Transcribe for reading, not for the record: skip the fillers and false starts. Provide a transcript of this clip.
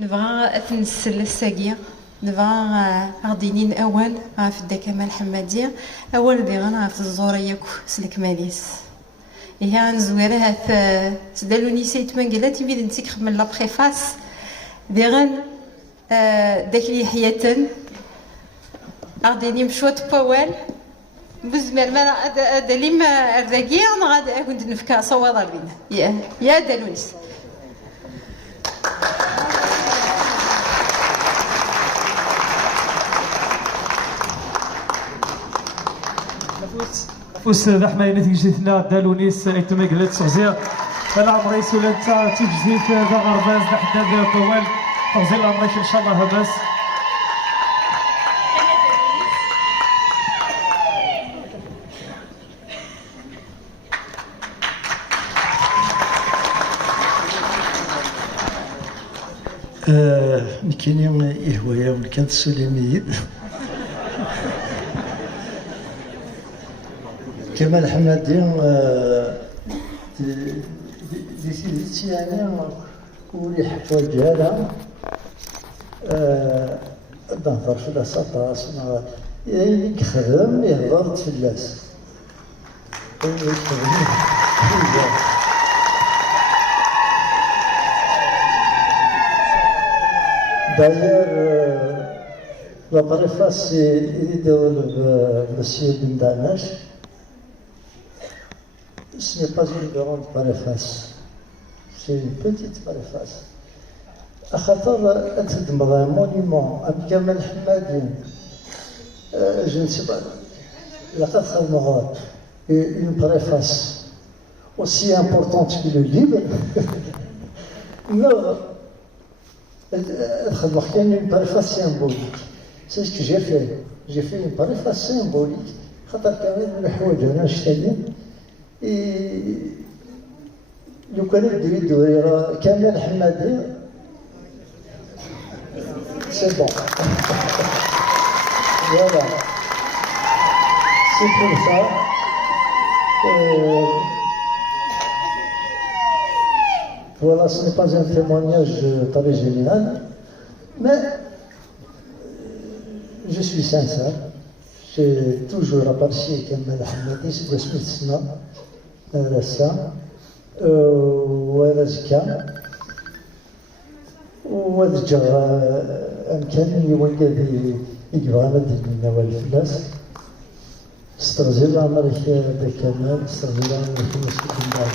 نبغى أتنسل الساقية، نبغى غدينين أول غاف دا كمال حمادية أول دي غانا في الزورية سلك ماليس إيها نزويرها سدالوني سيت من قلاتي بيد نتيك خمن لا بريفاس دي غان داك لي حياة غديني مشوت بوال بزمر ما دليم أرذاقية غاد كنت نفكا صوضا بينا يا دالونيس. أستاذ حماينة تجديثنا دالونيس إتما قلت صغزير أنا عمري سولات تجديث ذا غرباز دا حداد طوال تغزير عمري إن شاء الله هباس. نكيني إهوايا ونكاد سليميين كمال حمادي دي سيدتي يعني ولي حوايجها نهضر في لاصاطاس يعني كخدم يهضر في اللاس D'ailleurs, la préface est de Monsieur Bindanash. Ce n'est pas une grande préface, c'est une petite préface. À خاطر تخدم un monument à كمال حمادي je ne sais pas لقد خدمت une préface aussi importante que le livre non une préface symbolique. C'est ce que j'ai fait. J'ai fait une préface symbolique. خاطر كمان من الحوايج انا شتايين لو كان يدير كامل حمادي سي بون فوالا سي بور سا Voilà, ce n'est pas un témoignage très général, mais je suis sincère. J'ai toujours apprécié Kamel Hamadi, c'est de Smithsna, Rassa, Warazka, وذجر أمكاني يوجد إجرامات من والفلاس استرزل عمرك ذا كمال استرزل عمرك مسكين بعد